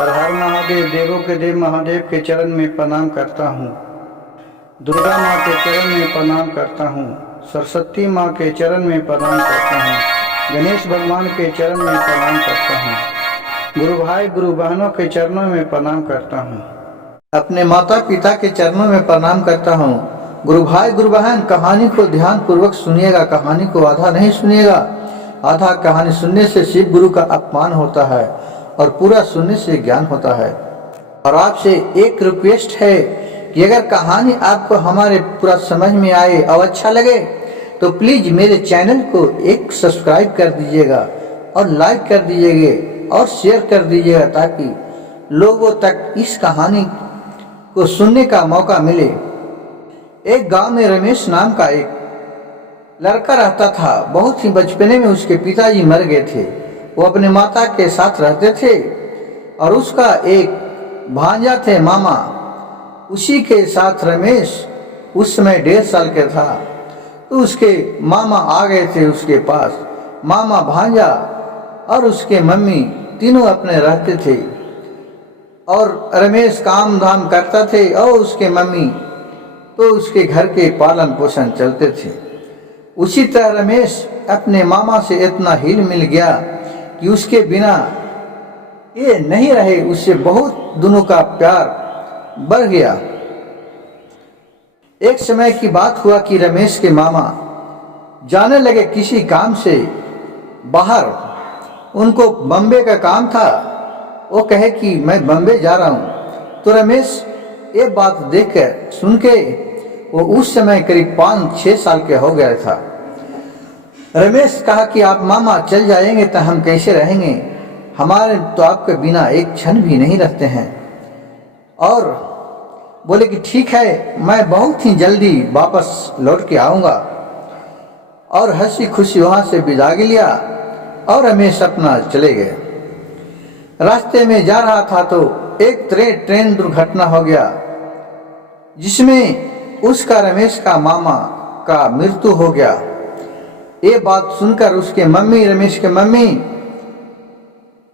हर हर महादेव, देवों के देव महादेव के चरण में प्रणाम करता हूँ। दुर्गा माँ के चरण में प्रणाम करता हूँ। सरस्वती माँ के चरण में प्रणाम करता हूँ। गणेश भगवान के चरण में प्रणाम करता हूँ। गुरु भाई गुरु बहनों के चरणों में प्रणाम करता हूँ। अपने माता पिता के चरणों में प्रणाम करता हूँ। गुरु भाई गुरु बहन, कहानी को ध्यान पूर्वक सुनिएगा। कहानी को आधा नहीं सुनिएगा। आधा कहानी सुनने से शिव गुरु का अपमान होता है और पूरा सुनने से ज्ञान होता है। और आपसे एक रिक्वेस्ट है कि अगर कहानी आपको हमारे पूरा समझ में आए और अच्छा लगे तो प्लीज मेरे चैनल को एक सब्सक्राइब कर दीजिएगा और लाइक कर दीजिएगा और शेयर कर दीजिएगा ताकि लोगों तक इस कहानी को सुनने का मौका मिले। एक गांव में रमेश नाम का एक लड़का रहता था। बहुत ही बचपने में उसके पिताजी मर गए थे। वो अपने माता के साथ रहते थे और उसका एक भांजा थे मामा। उसी के साथ रमेश उस समय 1.5 साल का था तो उसके मामा आ गए थे उसके पास। मामा, भांजा और उसके मम्मी तीनों अपने रहते थे और रमेश काम धाम करता थे और उसके मम्मी तो उसके घर के पालन पोषण चलते थे। उसी तरह रमेश अपने मामा से इतना हिल मिल गया कि उसके बिना ये नहीं रहे। उससे बहुत दोनों का प्यार बढ़ गया। एक समय की बात हुआ कि रमेश के मामा जाने लगे किसी काम से बाहर। उनको बम्बे का काम था। वो कहे कि मैं बम्बे जा रहा हूँ। तो रमेश ये बात देखकर सुन के वो उस समय करीब 5-6 साल के हो गया था। रमेश कहा कि आप मामा चल जाएंगे तो हम कैसे रहेंगे, हमारे तो आपके बिना एक क्षण भी नहीं रहते हैं। और बोले कि ठीक है, मैं बहुत ही जल्दी वापस लौट के आऊँगा। और हंसी खुशी वहाँ से विदाई लिया और रमेश अपना चले गए। रास्ते में जा रहा था तो एक ट्रेन दुर्घटना हो गया जिसमें उसका रमेश का मामा का मृत्यु हो गया। ये बात सुनकर उसके मम्मी, रमेश के मम्मी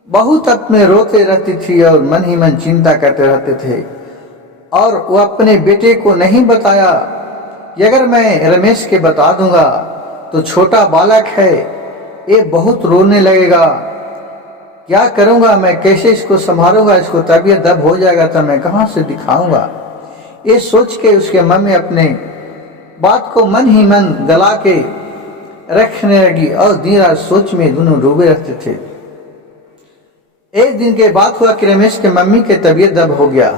बहुत अपने रोते रहती थी और मन ही मन चिंता करते रहते थे। और वो अपने बेटे को नहीं बताया कि अगर मैं रमेश के बता दूंगा तो छोटा बालक है, ये बहुत रोने लगेगा। क्या करूंगा मैं, कैसे इसको संभालूंगा, इसको तबीयत दब हो जाएगा तो मैं कहाँ से दिखाऊंगा। ये सोच के उसके मम्मी अपने बात को मन ही मन गला के रखने लगी और दिन रात सोच में दोनों डूबे रहते थे। एक दिन के बात हुआ कि रमेश के मम्मी के तबीयत दब हो गया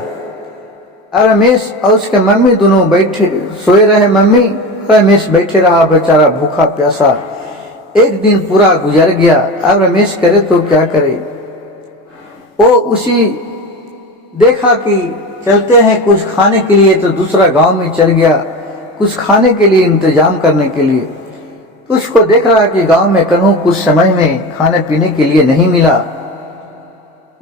और रमेश और उसके मम्मी दोनों बैठे सोए रहे। मम्मी रमेश बैठे रहा बेचारा भूखा प्यासा। एक दिन पूरा गुजर गया। अब रमेश करे तो क्या करे। वो उसी देखा कि चलते हैं कुछ खाने के लिए, तो दूसरा गांव में चल गया कुछ खाने के लिए इंतजाम करने के लिए। तो उसको देख रहा कि गांव में कहीं कुछ समय में खाने पीने के लिए नहीं मिला।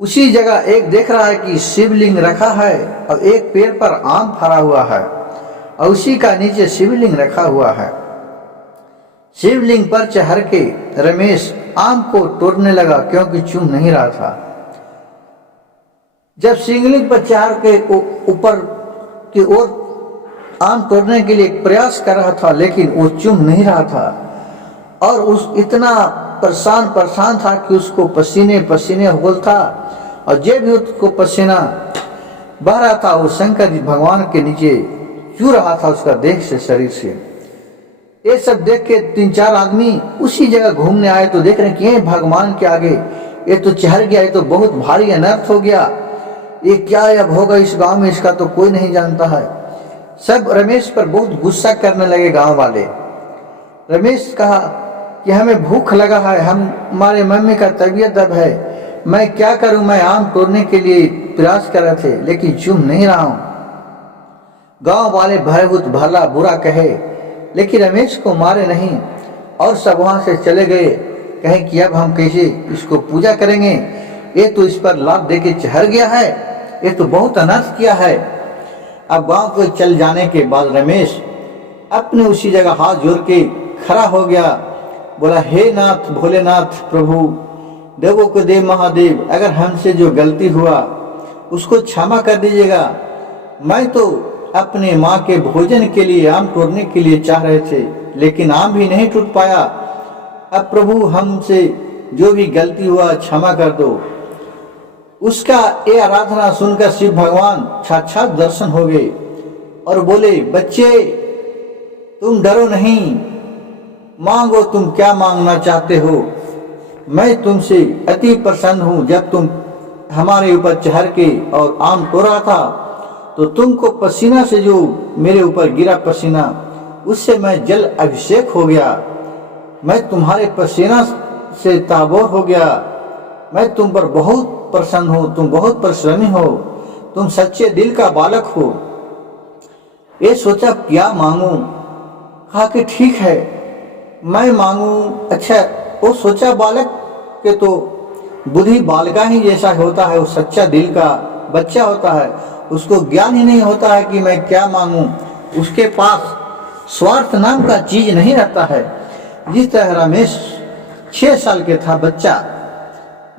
उसी जगह एक देख रहा है कि शिवलिंग रखा है और एक पेड़ पर आम फरा हुआ है और उसी का नीचे शिवलिंग रखा हुआ है। शिवलिंग पर चढ़ के रमेश आम को तोड़ने लगा क्योंकि चूम नहीं रहा था। जब शिवलिंग पर चढ़ के ऊपर की ओर आम तोड़ने के लिए प्रयास कर रहा था लेकिन वो चूम नहीं रहा था और उस इतना परेशान था कि उसको पसीने पसीने हो था और जब भी उसको पसीना बह रहा था वो शंकर जी भगवान के नीचे चू रहा था उसका देह से, शरीर से। ये सब देख के 3-4 आदमी उसी जगह घूमने आए तो देख रहे कि ये भगवान के आगे ये तो चढ़ गया, ये तो बहुत भारी अनर्थ हो गया, ये क्या अब होगा इस गांव में, इसका तो कोई नहीं जानता है। सब रमेश पर बहुत गुस्सा करने लगे गांव वाले। रमेश कहा कि हमें भूख लगा है, हमारे मम्मी का तबीयत दब है, मैं क्या करूं, मैं आम तोड़ने के लिए प्रयास कर रहे थे लेकिन चूम नहीं रहा हूं। गांव वाले भयभूत भला बुरा कहे लेकिन रमेश को मारे नहीं और सब वहां से चले गए। कहे कि अब हम कैसे इसको पूजा करेंगे, ये तो इस पर लाभ देके चढ़ गया है, ये तो बहुत अनर्थ किया है। अब गांव को चल जाने के बाद रमेश अपने उसी जगह हाथ जोड़ के खड़ा हो गया। बोला, हे नाथ भोलेनाथ प्रभु, देवों के देव महादेव, अगर हमसे जो गलती हुआ उसको क्षमा कर दीजिएगा। मैं तो अपने माँ के भोजन के लिए आम तोड़ने के लिए चाह रहे थे, लेकिन आम भी नहीं टूट पाया। अब प्रभु हमसे जो भी गलती हुआ क्षमा कर दो। उसका ये आराधना सुनकर शिव भगवान साक्षात दर्शन हो गए और बोले, बच्चे तुम डरो नहीं, मांगो तुम क्या मांगना चाहते हो। मैं तुमसे अति प्रसन्न हूँ। जब तुम हमारे ऊपर चढ़ के और आम तोड़ा था तो तुमको पसीना से जो मेरे ऊपर गिरा पसीना, उससे मैं जल अभिषेक हो गया। मैं तुम्हारे पसीना से ताबोर हो गया। मैं तुम पर बहुत प्रसन्न हूँ, तुम बहुत परिश्रमी हो, तुम सच्चे दिल का बालक हो। ये सोचा क्या मांगू। कहा कि ठीक है मैं मांगू। अच्छा, वो सोचा बालक के तो बुद्धि बालका ही जैसा होता है, वो सच्चा दिल का बच्चा होता है, उसको ज्ञान ही नहीं होता है कि मैं क्या मांगू। उसके पास स्वार्थ नाम का चीज नहीं रहता है। जिस तरह रमेश 6 साल के था बच्चा,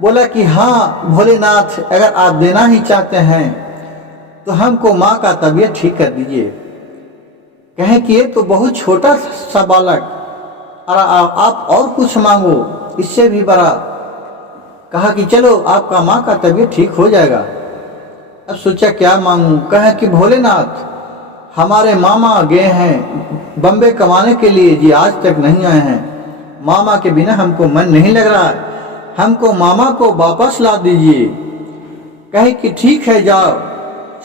बोला कि हाँ भोलेनाथ, अगर आप देना ही चाहते हैं तो हमको माँ का तबीयत ठीक कर दीजिए। कहें कि ये तो बहुत छोटा सा बालक, और आप और कुछ मांगो इससे भी बड़ा। कहा कि चलो आपका माँ का तबीयत ठीक हो जाएगा। अब सोचा क्या मांगू। कहे कि भोलेनाथ, हमारे मामा गए हैं बम्बे कमाने के लिए जी, आज तक नहीं आए हैं। मामा के बिना हमको मन नहीं लग रहा है, हमको मामा को वापस ला दीजिए। कहे कि ठीक है जाओ,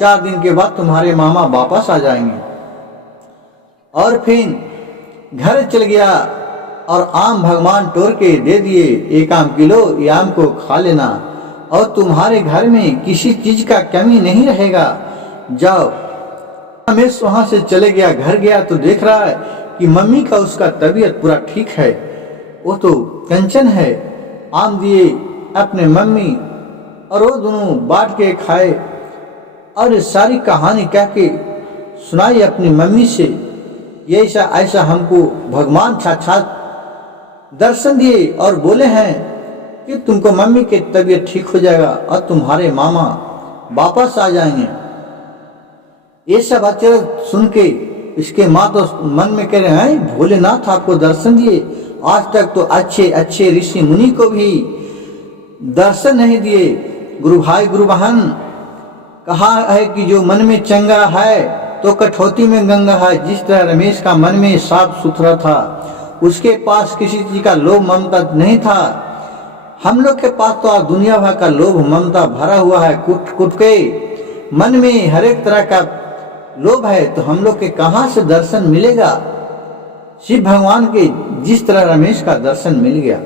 4 दिन के बाद तुम्हारे मामा वापस आ जाएंगे। और फिर घर चल गया और आम भगवान तोड़ के दे दिए, 1 आम किलो, ये आम को खा लेना और तुम्हारे घर में किसी चीज का कमी नहीं रहेगा, जाओ। रमेश वहां से चले गया, घर गया तो देख रहा है कि मम्मी का उसका तबीयत पूरा ठीक है। वो तो कंचन है। आम दिए अपने मम्मी और वो दोनों बांट के खाए और सारी कहानी कह के सुनाई अपनी मम्मी से। ये ऐसा ऐसा हमको भगवान साक्षात दर्शन दिए और बोले हैं कि तुमको मम्मी की तबीयत ठीक हो जाएगा और तुम्हारे मामा वापस आ जाएंगे। ये सब अचरज सुन के इसके माँ तो मन में कह रहे हैं, भोलेनाथ आपको दर्शन दिए, आज तक तो अच्छे अच्छे ऋषि मुनि को भी दर्शन नहीं दिए। गुरु भाई गुरु बहन, कहा है कि जो मन में चंगा है तो कठौती में गंगा है। जिस तरह रमेश का मन में साफ सुथरा था, उसके पास किसी चीज का लोभ ममता नहीं था। हम लोग के पास तो दुनिया भर का लोभ ममता भरा हुआ है, कुट कुट के मन में हर एक तरह का लोभ है, तो हम लोग के कहां से दर्शन मिलेगा। शिव भगवान के जिस तरह रमेश का दर्शन मिल गया।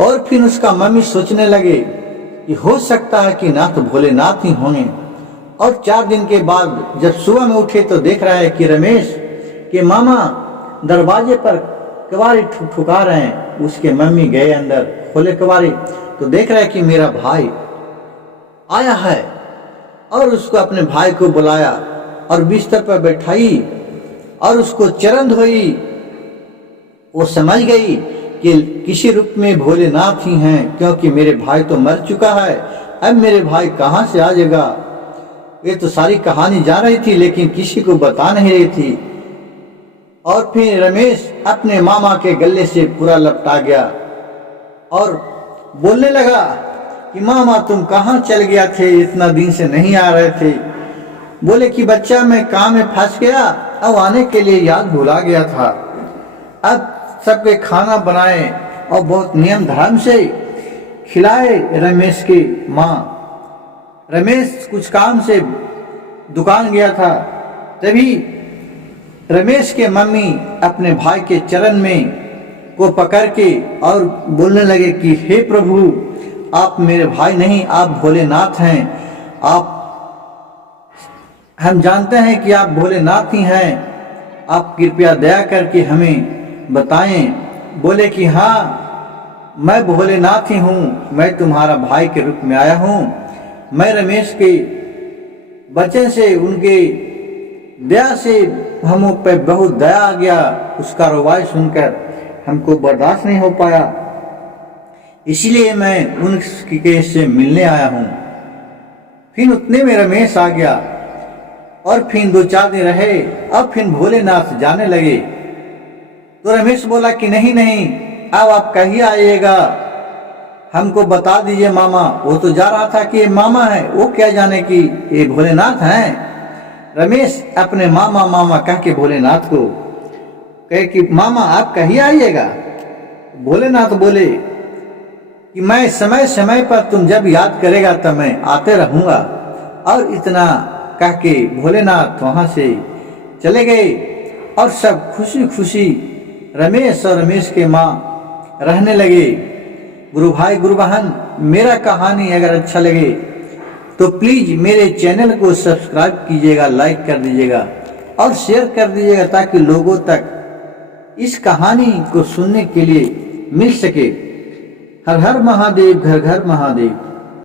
और फिर उसका मम्मी सोचने लगे कि हो सकता है कि ना तो भोलेनाथ ही होंगे। और 4 दिन के बाद जब सुबह में उठे तो देख रहा है कि रमेश के मामा दरवाजे पर कवारी ठुका रहे हैं। उसके मम्मी गए अंदर, खोले कवारी तो देख रहा है कि मेरा भाई आया है। और उसको अपने भाई को बुलाया और बिस्तर पर बैठाई और उसको चरण धोई। वो समझ गई कि किसी रूप में भोलेनाथ ही हैं, क्योंकि मेरे भाई तो मर चुका है, अब मेरे भाई कहाँ से आ जाएगा। ये तो सारी कहानी जा रही थी लेकिन किसी को बता नहीं रही थी। और फिर रमेश अपने मामा के गले से पूरा लपटा गया और बोलने लगा कि मामा तुम कहाँ चल गया थे, इतना दिन से नहीं आ रहे थे। बोले कि बच्चा मैं काम में फंस गया, अब आने के लिए याद भुला गया था। अब सबके खाना बनाए और बहुत नियम धर्म से खिलाए रमेश की माँ। रमेश कुछ काम से दुकान गया था, तभी रमेश के मम्मी अपने भाई के चरण में को पकड़ के और बोलने लगे कि हे प्रभु, आप मेरे भाई नहीं, आप भोलेनाथ हैं। आप, हम जानते हैं कि आप भोलेनाथ ही हैं, आप कृपया दया करके हमें बताएं। बोले कि हाँ मैं भोलेनाथ ही हूँ, मैं तुम्हारा भाई के रूप में आया हूँ। मैं रमेश के वचन से, उनके दया से हम पे बहुत दया आ गया। उसका रवाई सुनकर हमको बर्दाश्त नहीं हो पाया। इसीलिए मैं उनके से मिलने आया हूँ। फिर उतने में रमेश आ गया और फिर 2-4 दिन रहे। अब फिर भोलेनाथ जाने लगे तो रमेश बोला कि नहीं नहीं, अब आप कहीं आइएगा, हमको बता दीजिए मामा। वो तो जा रहा था कि ये मामा है, वो क्या जाने कि ये भोलेनाथ हैं। रमेश अपने मामा मामा कह के भोलेनाथ को कहे कि मामा आप कहीं आइएगा। भोलेनाथ बोले कि मैं समय समय पर तुम जब याद करेगा तब मैं आते रहूंगा। और इतना कह के भोलेनाथ वहां से चले गए और सब खुशी खुशी रमेश और रमेश के माँ रहने लगे। गुरु भाई गुरु बहन, मेरा कहानी अगर अच्छा लगे तो प्लीज मेरे चैनल को सब्सक्राइब कीजिएगा, लाइक कर दीजिएगा और शेयर कर दीजिएगा ताकि लोगों तक इस कहानी को सुनने के लिए मिल सके। हर हर महादेव, घर घर महादेव।